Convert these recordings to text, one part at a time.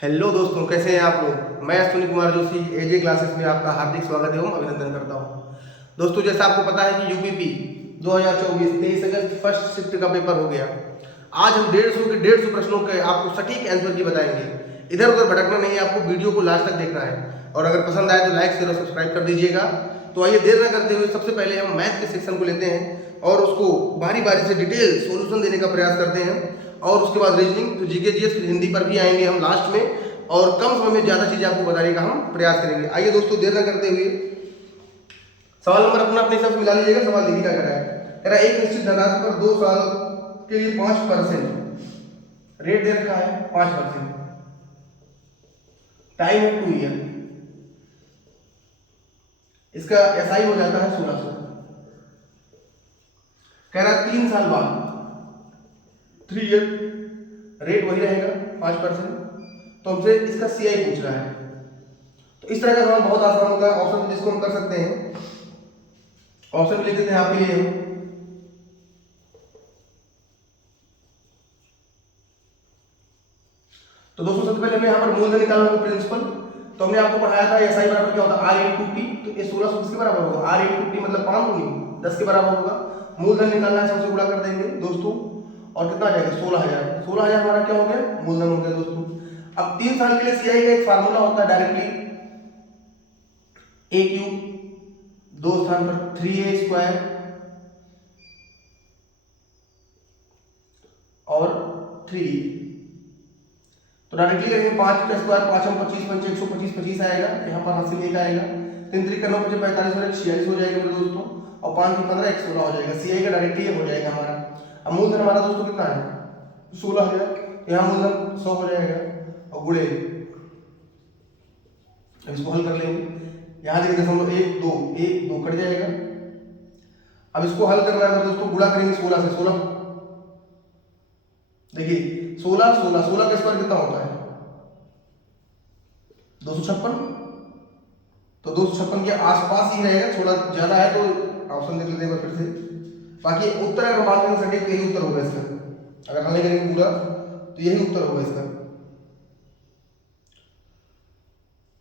Hello दोस्तों, कैसे हैं आप लोग। मैं अश्विनी कुमार जोशी एजे क्लासेस में आपका हार्दिक स्वागत एवं अभिनंदन करता हूं। दोस्तों, जैसा आपको पता है कि यूपीपी 2024 23 अगस्त फर्स्ट शिफ्ट का पेपर हो गया। आज हम 150 प्रश्नों के आपको सटीक आंसर की बताएंगे। इधर उधर भटकना नहीं है, आपको वीडियो को लास्ट तक देखना है और अगर पसंद आए तो लाइक शेयर और सब्सक्राइब कर दीजिएगा। तो आइए देर न करते हुए सबसे पहले हम मैथ के सेक्शन को लेते हैं और उसको बारी बारी से डिटेल सॉल्यूशन देने का प्रयास करते हैं और उसके बाद रीजनिंग, तो जीके जीएस, फिर हिंदी पर भी आएंगे हम लास्ट में और कम समय में ज़्यादा चीज़ें आपको बताने का हम प्रयास करेंगे। आइए दोस्तों, देर न करते हुए सवाल नंबर अपने हिसाब से मिला लीजिएगा। सवाल देखिए क्या कर रहा है। कह रहा है एक निश्चित धनराशि पर 2 साल के लिए 5% रेट दे रखा है, 5%, टाइम है 2 ईयर। इसका एसआई हो जाता है 1600। कह रहा है 3 साल बाद 3 ईयर रेट वही रहेगा 5%। तो हमसे इसका सीआई पूछ रहा है। तो इस तरह का सवाल बहुत आसान होता है। ऑप्शन जिसको हम कर सकते हैं, ऑप्शन लिख देते हैं आपके लिए। तो दोस्तों, सबसे पहले हमें यहाँ पर मूलधन निकालना होगा, प्रिंसिपल। तो हमने आपको पढ़ाया था एसआई बराबर क्या होता है, आर इंटू टी। तो ये 1600 किसके बराबर होगा, आर इंटू टी मतलब 5 गुनी 10 के बराबर होगा। मूलधन निकालना है, सबसे गुणा कर देंगे दोस्तों और कितना आ जाएगा 16,000। 16,000 हमारा क्या हो गया, मूलधन हो गया दोस्तों। अब 3 साल के लिए सीआई का एक फार्मूला होता है, डायरेक्टली ए क्यूब 2 स्थान पर 3a स्क्वायर और 3। तो डायरेक्टली करेंगे 5 का स्क्वायर 5 हम 25 पंचे 125 25 आएगा। यहाँ पर हासिल 1 आएगा। 3 3 का 9 5 45 और 46 हो जाएगा मेरे दोस्तों। और 5 की 15 116 हो जाएगा। सीआई का डायरेक्टली ये हो जाएगा हमारा। अब मूलधन हमारा दोस्तों कितना है, 16,000। यहाँ मूलधन 100 हो जाएगा और गुणे, अब इसको हल कर लेंगे। यहाँ देखिए 1 2 कट जाएगा। अब इसको हल करना है दोस्तों, गुणा करेंगे 16 से। 16 देखिए 16 का स्क्वायर कितना होता है, 256। तो 256 के आसपास ही रहेगा, थोड़ा ज्यादा है तो ऑप्शन देख लेते हैं फिर से। बाकी उत्तर अगर मान लेंगे सटीक, यही उत्तर होगा इसका। अगर हल नहीं करेंगे पूरा तो यही उत्तर होगा इसका।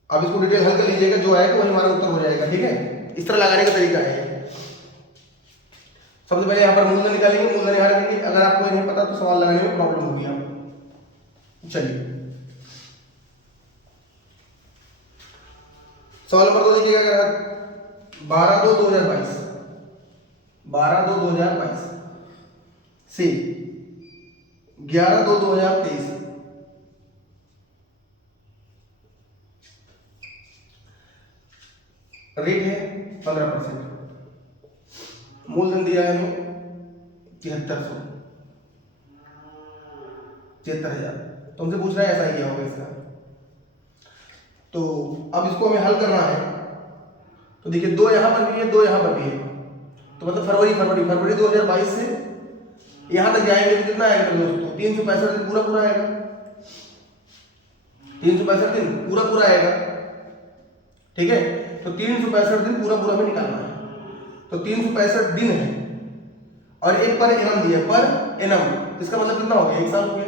अब इसको डिटेल हल कर लीजिएगा, जो आएगा वही हमारा उत्तर हो जाएगा। ठीक है, इस तरह लगाने का तरीका है। सबसे पहले यहाँ पर मूलधन निकालेंगे, मूलधन यहाँ रखेंगे। अगर आपको नहीं पता तो सवाल लगाने में प्रॉब्लम होगी आपको। चलिए सवाल नंबर 2 देखिएगा। अगर 12/2/2022 12/2/2022 से 11/2/2023 रेट है 15%। मूलधन दिया है हमें 73,000। तो हमसे पूछ रहा है ऐसा ही क्या होगा इसका। तो अब इसको हमें हल करना है। तो देखिए 2 यहां पर भी है, 2 यहां पर भी है। तो मतलब फरवरी 2022 से यहां तक जाएंगे तो कितना आएगा दोस्तों, 365 दिन पूरा पूरा आएगा। 365 दिन पूरा पूरा आएगा। ठीक है, तो 365 दिन पूरा पूरा हमें निकालना है। तो 365 दिन है और एक पर एनम दिया, पर एनम, इसका मतलब कितना हो गया, 1 साल हो गया।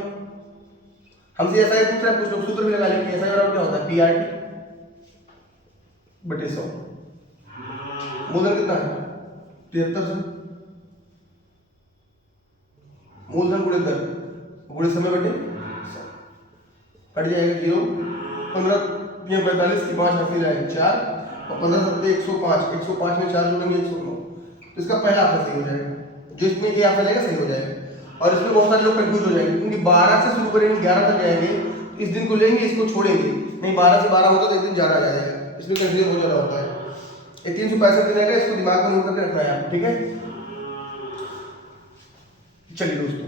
हमसे ऐसा ही पूछ रहा है, कुछ लोग सूत्र भी लगा लेंगे। ऐसा बराबर क्या होता है, पीआरटी बटे 100। मूलधन कितना है 7300, मूलधन गुणे दर गुणे समय बटे 100, कट जाएगा 0। 15 45 की 5 हासिल आएगा 4 और 15 7 105। 105 में 4 जोड़ेंगे 109। तो इसका पहला ऑप्शन सही हो जाएगा, जो इसमें ए ऑप्शन आएगा सही हो जाएगा। और इसमें बहुत सारे लोग कंफ्यूज हो जाएंगे, क्योंकि 12 से शुरू करेंगे 11 तक जाएंगे, इस दिन को लेंगे इसको छोड़ेंगे नहीं। 12 से 12 होता तो एक दिन ज्यादा आ जाएगा, इसमें कंफ्यूजन हो जा रहा होता है। 365 दिन आएगा, इसको दिमाग में नोट करके रखना है आपको। ठीक है, चलिए दोस्तों,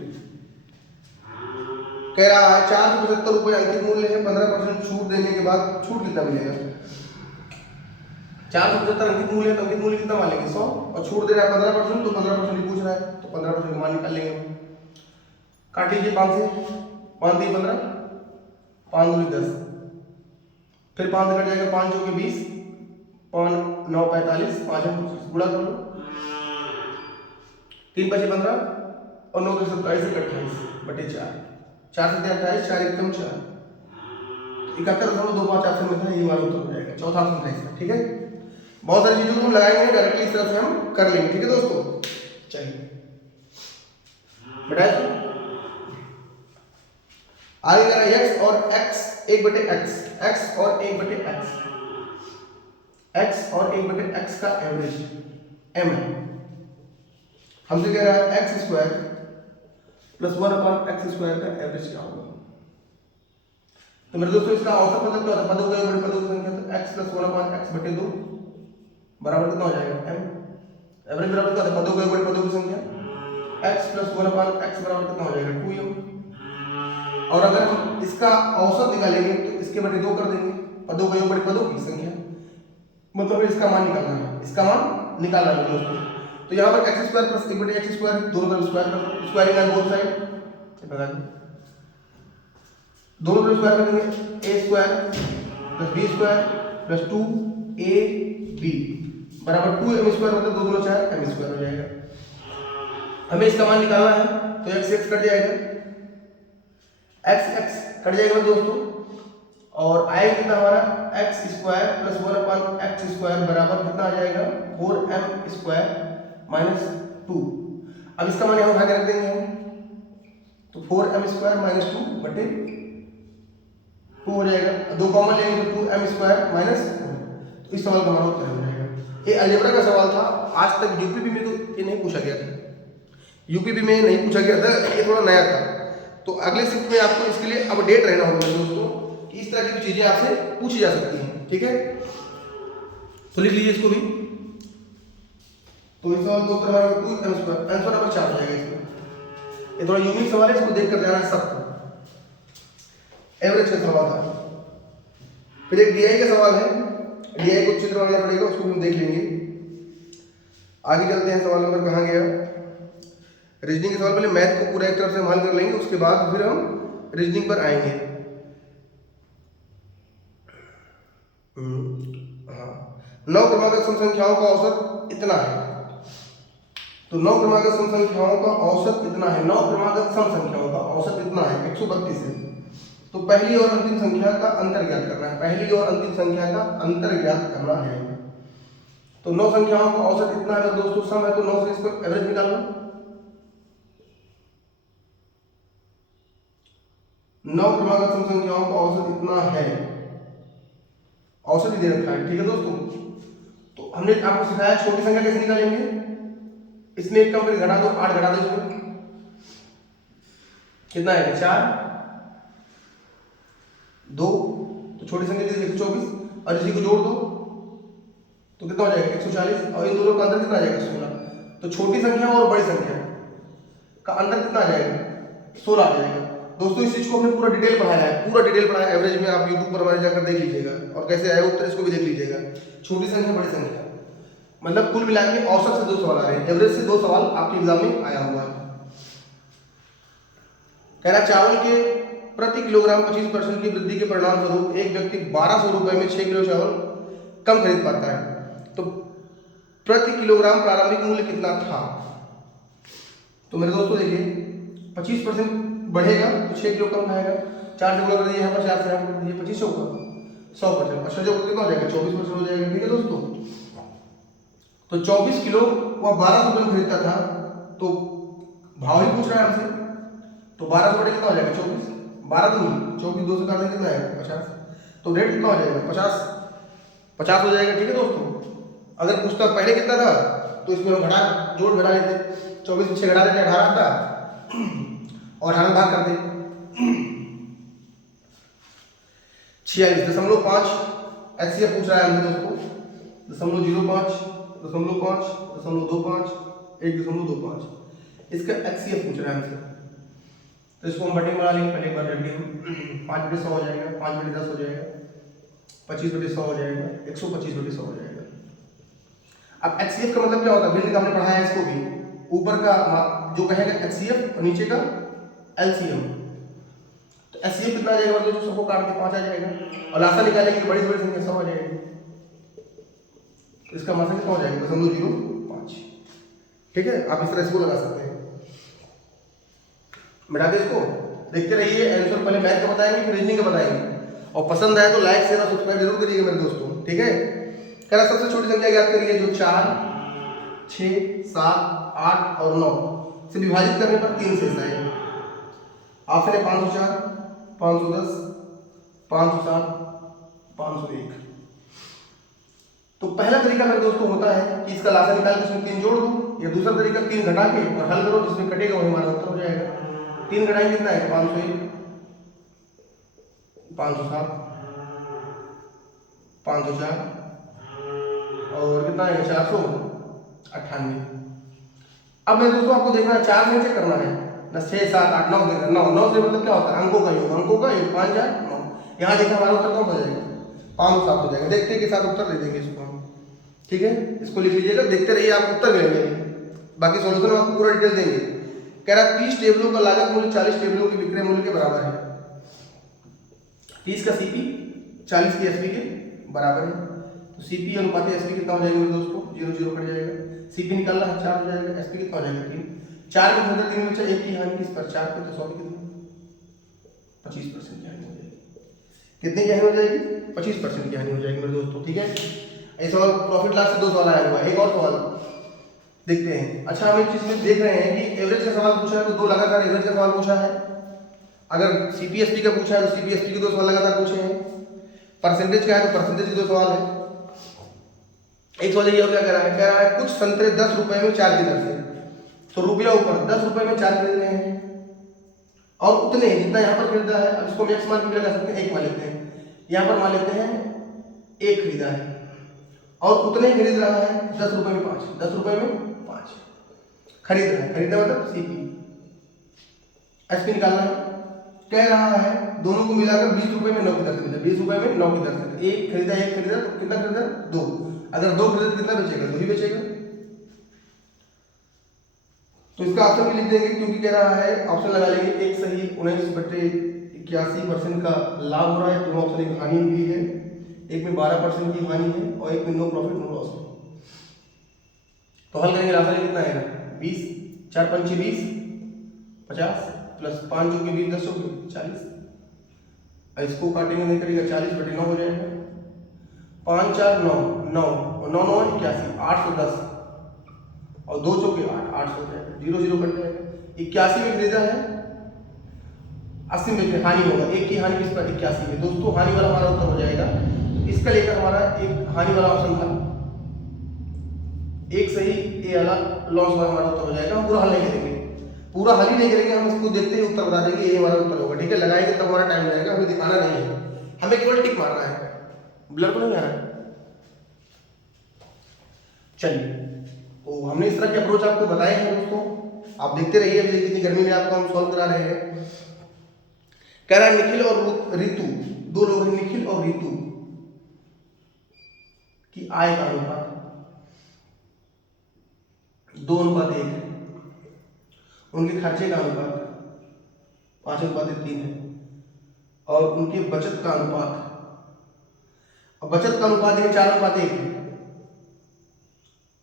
कह रहा है 475 रुपये अंकित मूल्य है। 15% छूट देने के बाद छूट कितना मिलेगा, 475 अंकित मूल्य है तो अंकित मूल्य कितना मान लेंगे 100 और छूट दे रहा है 15%। तो 15% ही पूछ रहा है तो 15% मान निकाल लेंगे हम। काट लीजिए 5 से, 5 3 15, 5 दूनी 10, फिर 5 से कट जाएगा 5 चौके 20, 5 9 45, 5 गुणा कर लो, 3 5 15 और 9 27 28 बटे 4, 4 से 28, 4 एकम 4, 71.25 ऑप्शन में था, ये हमारा उत्तर हो जाएगा, चौथा ऑप्शन था इसका। ठीक है, बहुत सारी चीजों को हम लगाएंगे डायरेक्टली, इस तरह से हम कर लेंगे। ठीक है दोस्तों, चलिए बेटा आगे करा x और x 1/x, x और 1/x, x और 1/x का एवरेज m है। हमसे कह रहा है x² + 1/x² का एवरेज क्या होगा। तो मेरे दोस्तों इसका औसत मतलब क्या होता है, पदों के बड़े पदों की संख्या, तो x + 1/x/2 बराबर कितना हो जाएगा m। एवरेज बराबर क्या होता है, पदों के बड़े पदों की संख्या, x + 1/x बराबर कितना हो जाएगा 2m। और अगर हम इसका औसत निकालेंगे तो इसके बटे 2 कर देंगे, पदों के बड़े पदों की संख्या, मतलब इसका मान निकालना है, इसका मान निकालना है दोस्तों। तो यहाँ पर x² + 1/x² दोनों तरफ स्क्वायर इन बोथ साइड, दोनों तरफ स्क्वायर कर देंगे, a² + b² + 2ab बराबर 2m² मतलब 2 दूनी 4 m² हो जाएगा। हमें इसका मान निकालना है तो x कट जाएगा, x कट जाएगा दोस्तों, और आएगा कितना हमारा x² + 1/x² बराबर कितना आ जाएगा 4m² - 2। अब इसका मान यहाँ उठा के रख देंगे हम, तो 4m² - 2 बटे 2 हो जाएगा, 2 कॉमन लेंगे तो 2m² - 4। तो इस सवाल का हमारा उत्तर हो जाएगा। ये अलजेब्रा का सवाल था, आज तक यूपीपी में तो ये नहीं पूछा गया था, यूपीपी में नहीं पूछा गया था, ये थोड़ा नया था। तो अगले शिफ्ट में आपको इसके लिए अपडेट रहना होगा दोस्तों, कि इस तरह की चीजें आपसे पूछी जा सकती हैं। ठीक है, तो लिख लीजिए इसको भी। तो इस सवाल का उत्तर हमारा 2m², आंसर नंबर 4 हो जाएगा इसमें। ये थोड़ा यूनिक सवाल है, इसको देखकर जाना है सबको। एवरेज का सवाल था। फिर एक डीआई का सवाल है, डीआई को चित्र बनाना पड़ेगा, उसको हम देख लेंगे। आगे चलते हैं, सवाल नंबर कहाँ गया, रीजनिंग के सवाल। पहले मैथ को पूरा एक तरफ से हम हल कर लेंगे, उसके बाद फिर हम रीजनिंग पर आएंगे। हाँ, 9 क्रमागत सम संख्याओं का औसत इतना है। तो 9 क्रमागत सम संख्याओं का औसत इतना है, 9 क्रमागत सम संख्याओं का औसत इतना है 132 है। तो पहली और अंतिम संख्या का अंतर ज्ञात करना है, पहली और अंतिम संख्या का अंतर ज्ञात करना है। तो 9 संख्याओं का औसत इतना है दोस्तों, सम है तो 9 से इसको एवरेज निकाल लो। 9 क्रमागत सम संख्याओं का औसत इतना है, औसत ही दे रखा है। ठीक है दोस्तों, तो हमने आपको सिखाया छोटी संख्या कैसे निकालेंगे। इसमें एक कम करके घटा दो, 8 घटा दो, इसमें कितना है 4 2, तो छोटी संख्या कितनी 124, और इसी को जोड़ दो तो कितना हो जाएगा 140, और इन दोनों का अंतर कितना आ जाएगा 16। तो छोटी संख्या और बड़ी संख्या का अंतर कितना आ जाएगा 16 आ जाएगा। दोस्तों इस चीज को हमने पूरा डिटेल पढ़ाया है, पूरा डिटेल पढ़ाया है। एवरेज में आप यूट्यूब पर हमारे जाकर देख लीजिएगा, और कैसे आया उत्तर इसको भी देख लीजिएगा। छोटी संख्या बड़ी संख्या, मतलब कुल मिला के औसत से 2 सवाल आ रहे हैं, एवरेज से 2 सवाल आपके एग्जाम में आया हुआ है। कह रहा चावल के प्रति किलोग्राम 25% की वृद्धि के परिणाम स्वरूप एक व्यक्ति 1200 रुपए में 6 किलो चावल कम खरीद पाता है। तो प्रति किलोग्राम प्रारंभिक मूल्य कितना था। तो मेरे दोस्तों देखिए 25% बढ़ेगा तो 6 किलो कम खाएगा, 4 से गुणा कर दिए, यहाँ पर 4 से यहाँ कर दिए, 2500 का 100%, अच्छा जो कितना हो जाएगा 24% हो जाएगा। ठीक है दोस्तों, तो 24 किलो वह 1200 रुपये में खरीदता था, तो भाव ही पूछ रहा है हमसे, तो 1200 बटे कितना हो जाएगा 24, 12 दूनी 24, 2 से काट देंगे कितना है 50, तो रेट कितना हो जाएगा 50 हो जाएगा। ठीक है दोस्तों, अगर पूछता पहले कितना था तो इसमें हम जोड़ घटा लेते, 24 में 6 घटा देते 18 आता, और 18 भाग कर दे 46.5 HCF पूछ रहा है हमसे दोस्तों, 0.05 0.5 0.25 1.25 इसका HCF पूछ रहा है हमसे। तो इसको हम बटे बना लेंगे, पहले एक बार जल्दी हम 5/100 हो जाएगा, 5/10 हो जाएगा, 25/100 हो जाएगा, 125/100 हो जाएगा। अब HCF का मतलब क्या होता है, बिल्कुल हमने पढ़ाया है इसको भी, ऊपर का जो कहेगा HCF और नीचे का LCM। तो HCF कितना आ जाएगा, मतलब जो सबको काट के 5 आ जाएगा, और लासा निकालेंगे बड़ी से बड़ी संख्या 100 आ जाएगी, तो इसका मतलब कितना हो जाएगा 0.05। ठीक है, आप इस तरह इसको लगा सकते हैं। मिटा दे इसको, देखते रहिए आंसर, पहले मैथ का बताएंगे फिर रीजनिंग का बताएंगे। और पसंद आए तो लाइक शेयर और सब्सक्राइब जरूर करिएगा मेरे दोस्तों, ठीक है। कह रहा सबसे छोटी संख्या याद करिए जो 4, 6, 7, 8 और 9 से विभाजित करने पर 3 शेष आएगा। ऑप्शन है 504, 510, 507, 501। तो पहला तरीका मेरे दोस्तों होता है कि इसका लासा निकाल के इसमें 3 जोड़ दो, या दूसरा तरीका 3 घटा के और हल करो, जिसमें कटेगा वही हमारा उत्तर हो जाएगा। 3 घटाएंगे कितना है 501, 507, 504 और कितना है 498। अब मेरे दोस्तों आपको देखना है 4 से चेक करना है ना, 6, 7, 8, 9 देखना। 9 से मतलब क्या होता है अंकों का योग, 5, 4, 9। यहाँ देखा हमारा उत्तर कौन हो जाएगा 507 हो जाएगा। देखते के साथ उत्तर दे देंगे इसको हम, ठीक है। इसको लिख लीजिएगा, देखते रहिए आप उत्तर मिलेंगे, बाकी सॉल्यूशन आपको पूरा डिटेल देंगे। कह रहा 30 टेबलों का लागत मूल्य 40 टेबलों के विक्रय मूल्य के बराबर है। 30 का सीपी 40 की एसपी के बराबर है, तो सीपी अनुपात एसपी कितना हो जाएगा मेरे दोस्तों 0 0 कट जाएगा। सीपी निकालना है 4 हो जाएगा, एसपी कितना हो जाएगा 3। 4 में से 3 में से 1 की हानि किस पर 4 पे, तो 100 कितना 25% की हानि हो जाएगी। कितनी की हानि हो जाएगी 25% की हानि हो जाएगी मेरे दोस्तों, ठीक है। ये सवाल प्रॉफिट लॉस से 2 सवाल आया हुआ है। एक और सवाल देखते हैं। अच्छा हम एक चीज में देख रहे हैं कि एवरेज का सवाल पूछा है तो 2 लगातार एवरेज का सवाल पूछा है। अगर सीपीएसपी का पूछा है तो सीपीएसपी के 2 सवाल लगातार पूछे हैं। परसेंटेज का है तो परसेंटेज के 2 सवाल है। एक सवाल ये और क्या कह रहा है, कह रहा है कुछ संतरे 10 रुपए में 4 की दर से, तो रुपया ऊपर 10 रुपए में 4 खरीद रहे हैं और उतने जितना यहाँ पर खरीदा है। अब इसको मैक्स मान के लगा सकते हैं, 1 मान लेते हैं, यहाँ पर मान लेते हैं 1 खरीदा है और उतने खरीद रहा है 10 रुपए में 5, 10 रुपए में 5 खरीद रहा है। खरीदा मतलब सीपी, एसपी निकालना है। कह रहा है दोनों को मिलाकर 20 रुपए में 9 की दर से मिला, 20 रुपए में 9 की दर से। एक खरीदा तो कितना खरीदा 2, अगर 2 खरीदा तो कितना बचेगा 2 ही बचेगा। तो इसका ऑप्शन भी लिख देंगे, क्योंकि कह रहा है ऑप्शन लगा लेंगे। एक सही 19/81% का लाभ हो रहा है, दोनों ऑप्शन एक हानि भी है, एक में 12% की हानि है और एक में नो प्रॉफिट नो लॉस है। तो हल करेंगे, लाभ कितना आएगा 20, 4 पंचे 20, 50 प्लस 5 जो कि 20 10 हो गए 40। इसको काटेंगे नहीं करेगा 40/9 हो जाएगा। 5 4 9 9 और 9 9 81, 810 और 2 चौके 8, 800 हो जाएगा। 0 0 कट जाएगा। 81 में खरीदा है, 80 में हानि होगा, एक की हानि किस पर 81 में। दोस्तों हानि वाला हमारा उत्तर हो जाएगा। तो इसका लेकर हमारा एक हानि वाला ऑप्शन था, एक सही ए वाला लॉस वाला हमारा उत्तर हो जाएगा। हम पूरा हल नहीं करेंगे, पूरा हल ही नहीं करेंगे, हम इसको देखते ही उत्तर बता देंगे ये हमारा उत्तर होगा, ठीक है। लगाएंगे तब हमारा टाइम जाएगा, हमें दिखाना नहीं है, हमें केवल टिक मारना है। ब्लर तो नहीं आ रहा है, चलिए। तो हमने इस तरह के अप्रोच आपको बताए हैं दोस्तों, आप देखते रहिए। अभी कितनी गर्मी में आपको हम सॉल्व करा रहे हैं। कह रहा है निखिल और रितु, 2 लोग हैं, निखिल और रितु की आय का अनुपात 2:1 है। उनके खर्चे का अनुपात 5:3 है और उनके बचत का अनुपात, बचत का अनुपात है 4:1 है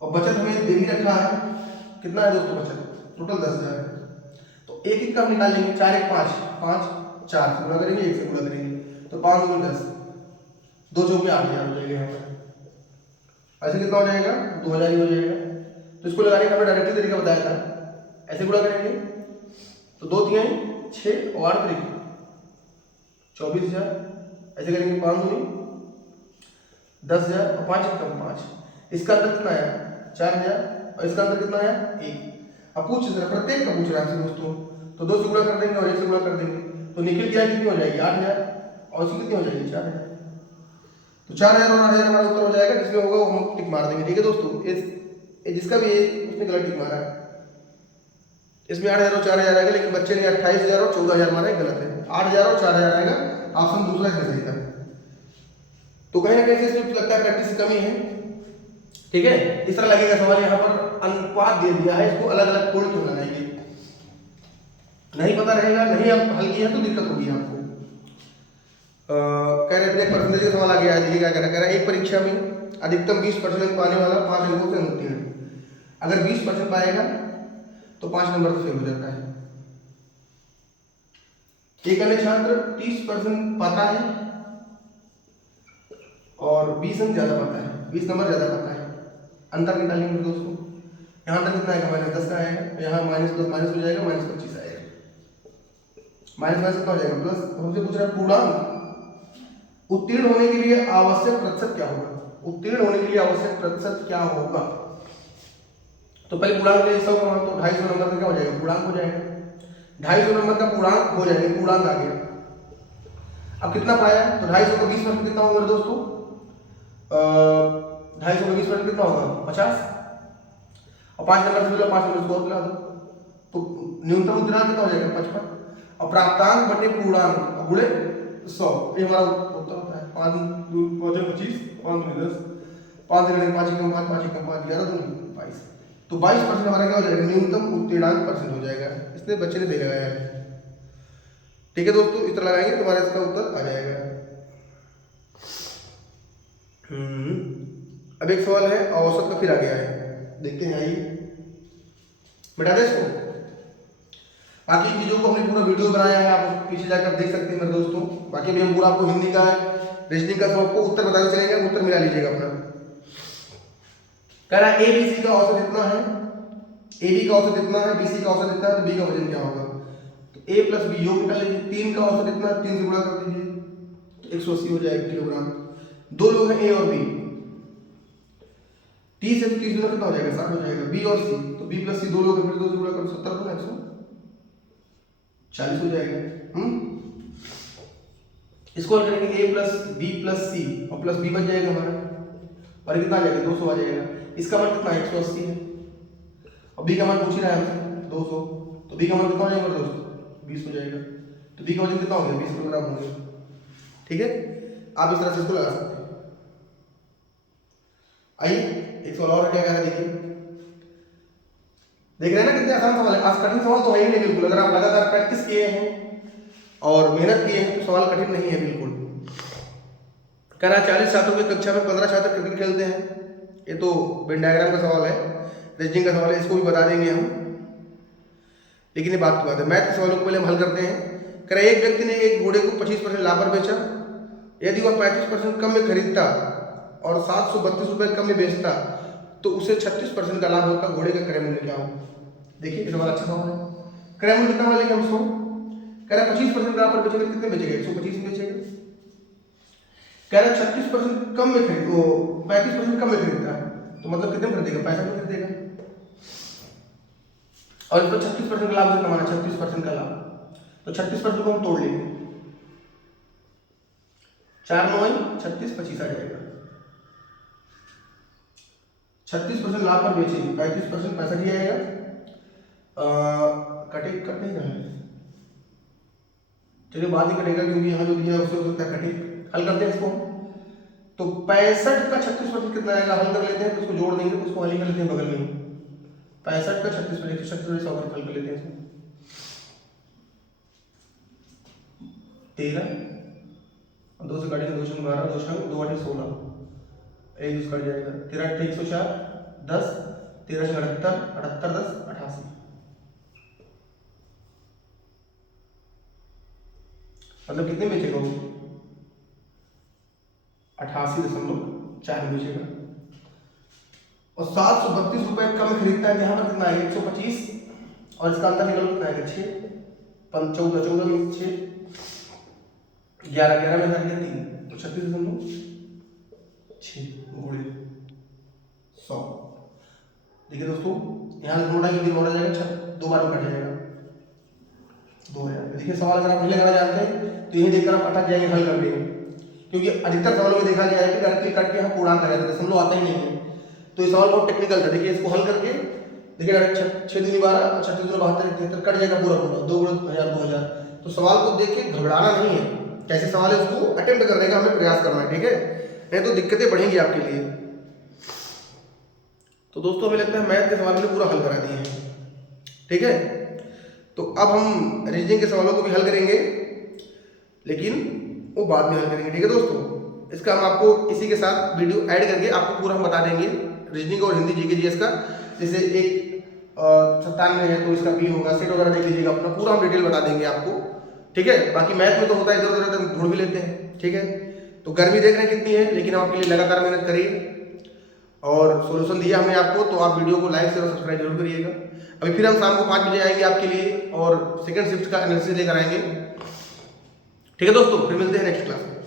और बचत हमें दे ही रखा है। कितना है दोस्तों बचत, टोटल 10,000 है। तो एक एक का हम निकाल लेंगे, 4 1 5, 5 4 से गुणा करेंगे, 1 से गुणा करेंगे, तो 5 2 10, 2 चौके 8,000 हो जाएगा। यहाँ पर ऐसे कितना हो जाएगा 2,000 ही हो जाएगा। तो इसको लगाने का हमें डायरेक्टली तरीका बताया था, ऐसे गुणा करेंगे तो 2 3 6 और 8 3 24,000, ऐसे करेंगे 5 2 10,000 और 5 कम 5। इसका अंतर कितना आया 4,000 और इसका अंतर कितना आया 1। अब पूछ रहा प्रत्येक का पूछ रहा है दोस्तों, तो 2 से गुणा कर देंगे और 1 से गुणा कर देंगे, तो निखिल की आय कितनी हो जाएगी 8,000 और उसकी कितनी हो जाएगी 4,000। तो 4,000 और 8,000 हमारा उत्तर हो जाएगा, जिसमें होगा वो हम टिक मार देंगे, ठीक है दोस्तों। इस जिसका भी उसने गलत टिक मारा है, इसमें 8,000 और 4,000 आएगा, लेकिन बच्चे ने 28,000 और 14,000 मारा है, गलत है। 8,000 और 4,000 आएगा, ऑप्शन दूसरा इसमें सही था। तो कहीं ना कहीं से लगता है प्रैक्टिस की कमी है, ठीक है। इस तरह लगेगा सवाल, यहाँ पर अनुपात दे दिया है, इसको अलग अलग कोड क्यों लगाएंगे, नहीं पता रहेगा, नहीं आप हल किया तो दिक्कत होगी आपको। कह रहे थे परसेंटेज का सवाल आ गया है, देखिए क्या कह रहा है। एक परीक्षा में अधिकतम 20% अंक पाने वाला 5 अंकों से उत्तीर्ण, अगर 20% पाएगा तो 5 नंबर से फेल हो जाता है। एक अन्य छात्र 30% पाता है और 20 अंक ज़्यादा पता है, 20 नंबर ज़्यादा पता है। अंतर निकालेंगे दोस्तों, यहाँ तक कितना आएगा, -10 का आएगा, यहाँ माइनस प्लस माइनस हो जाएगा, -25 आएगा, माइनस कितना हो जाएगा प्लस। हमसे पूछ रहा है पूर्णांक उत्तीर्ण होने के लिए आवश्यक प्रतिशत क्या होगा, उत्तीर्ण होने के लिए आवश्यक प्रतिशत क्या होगा। तो पहले पूर्णांक ले 100 का, तो 250 नंबर का क्या हो जाएगा, पूर्णांक हो जाएगा, 250 नंबर का पूर्णांक हो जाएगा, पूर्णांक आ गया। अब कितना पाया, तो 250 का 20% कितना होगा दोस्तों, 250 का 20% कितना होगा 50, और 5 नंबर से 5 नंबर को और मिला दो, तो न्यूनतम उत्तीर्ण कितना हो जाएगा 55, और प्राप्तांक बटे पूर्णांक गुणे 100, ये हमारा उत्तर होता है। 5 2 5 25, 5 2 10, 5 से 5 1 5 5 1 5 11 2 22, तो 22% हमारा क्या हो जाएगा, न्यूनतम उत्तीर्णांक परसेंट हो जाएगा। इसने बच्चे ने दे लगाया है, ठीक है दोस्तों, इस तरह लगाएंगे तो हमारा इसका उत्तर आ जाएगा। अब एक सवाल है औसत का, फिर आ गया है, देखते हैं, आइए बता दें इसको। बाकी चीज़ों को हमने पूरा वीडियो बनाया है, आप पीछे जाकर देख सकते हैं मेरे दोस्तों। बाकी भी हम पूरा आपको हिंदी का, रीजनिंग का, सब आपको उत्तर बताने चलेंगे, उत्तर मिला लीजिएगा अपना। कह रहा है ABC का औसत इतना है, AB का औसत इतना है, BC का औसत इतना है, तो B का वजन क्या होगा। तो A प्लस B योग निकाल लीजिए, 3 का औसत इतना है, 3 से गुणा कर दीजिए, तो 180 हो जाएगा किलोग्राम। 2 लोग हैं A और B, 30 से 30 कितना हो जाएगा, 60 हो जाएगा। B और C, तो B प्लस C 2 लोग हैं, फिर 2 से गुणा करो, 70 को 140 हो जाएगा। इसको हल करेंगे, A plus B plus C और प्लस B बच जाएगा हमारा, और कितना आ जाएगा 200 आ जाएगा। इसका मान कितना है 180 है, और B का मान पूछ ही रहा है हमसे 200, तो B का मान कितना हो जाएगा दोस्तों 20 हो जाएगा। तो B का वजन कितना हो गया 20 किलोग्राम हो गया, ठीक है। आप इस तरह से इसको लगा सकते हैं। आइए एक सवाल और क्या कह रहा है, देखिए, देख रहे हैं ना कितने आसान सवाल है। आज कठिन सवाल तो है ही नहीं बिल्कुल, अगर आप लगातार प्रैक्टिस किए हैं और मेहनत किए हैं तो सवाल कठिन नहीं है बिल्कुल। कह रहा है 40 छात्रों की कक्षा में 15 छात्र क्रिकेट खेलते हैं। ये तो वेन डायग्राम का सवाल है, रीजनिंग का सवाल है, इसको भी बता देंगे हम, लेकिन ये बात की बात है। मैथ के सवालों को पहले हम हल करते हैं। कह रहा है एक व्यक्ति ने एक घोड़े को 25% लाभ पर बेचा, यदि वह 35% कम में खरीदता और 732 रुपये कम में बेचता तो उसे 36% का लाभ होता, घोड़े का क्रय मूल्य क्या हो। देखिए ये सवाल अच्छा सवाल है। क्रय मूल्य कितना लेंगे हम इसको, कह रहा है 25% लाभ पर बेचेगा, कितने बेचेगा 125 में बेचेगा। कह रहा है 36% कम में खरीद, वो 35% कम में खरीदता है, तो मतलब कितने में खरीदेगा 65 में खरीदेगा, और इसको 36% का लाभ कमाना, 36% का लाभ, तो 36% को हम तोड़ लेंगे, 4 9 36 25 आ जाएगा। 36% लाभ पर बेचेंगे, 35% 65 ही आएगा, कटे कट नहीं रहा है, चलिए बाद ही कटेगा क्योंकि यहाँ जो दिया है उससे हो सकता है कटे। हल करते हैं इसको, तो 65 का 36% कितना आएगा, हल कर लेते हैं, तो उसको जोड़ देंगे, तो उसको हल ही कर लेते हैं बगल में। 65 का 36% 36 100 हल कर लेते हैं इसको, 13 2 से काटेंगे, 2 से 12, 2 से 2 8 16, एक दूसरा कट जाएगा, 13 8 104 10, 13 से 78 78 10 88, मतलब कितने बेचेगा वो 88.4 बेचेगा। और 732 रुपए कम खरीदता है, यहाँ पर कितना है 125, और इसका अंतर निकलो कितना है 6 14 14 में 6 11 11 में हट गया 3, तो 36.6 गुणे 100। देखिए दोस्तों यहाँ मोड़ा की मोड़ा जाएगा, 2 बार में कट जाएगा 2000। देखिए सवाल अगर आप नहीं लगाना जानते हैं तो यही देखकर आप अटक जाएंगे, हल कर लेंगे, क्योंकि अधिकतर सवालों में देखा गया है कि डायरेक्टली कट के हम पूर्णांक कर रहे थे, दशमलव आता ही नहीं है, तो ये सवाल बहुत टेक्निकल था। देखिए इसको हल करके देखिए डायरेक्ट 6 दूनी 12 36 दूनी 72 73 कट जाएगा पूरा पूरा, 2 गुणा 1000 2000। तो सवाल को देख के घबराना नहीं है, कैसे सवाल है उसको अटेम्प्ट करने का हमें प्रयास करना है, ठीक है, नहीं तो दिक्कतें बढ़ेंगी आपके लिए। तो दोस्तों हमें लगता है मैथ के सवाल में पूरा हल करा दिए हैं, ठीक है। तो अब हम रीजनिंग के सवालों को भी हल करेंगे, लेकिन वो बाद में हल करेंगे, ठीक है दोस्तों। इसका हम आपको इसी के साथ वीडियो ऐड करके आपको पूरा हम बता देंगे रीजनिंग और हिंदी जीके जीएस का। जैसे एक 97 है तो इसका बी होगा, सेट वगैरह देख लीजिएगा अपना, पूरा हम डिटेल बता देंगे आपको, ठीक है। बाकी मैथ में तो होता है इधर उधर ढूंढ भी लेते हैं, ठीक है। तो गर्मी देख रहे हैं कितनी है, लेकिन हम आपके लिए लगातार मेहनत करिए और सॉल्यूशन दिया हमने आपको, तो आप वीडियो को लाइक शेयर और सब्सक्राइब जरूर करिएगा। अभी फिर हम शाम को 5 बजे आएंगे आपके लिए और सेकंड शिफ्ट का एनालिसिस लेकर आएंगे। ठीक है दोस्तों, फिर मिलते हैं नेक्स्ट क्लास में।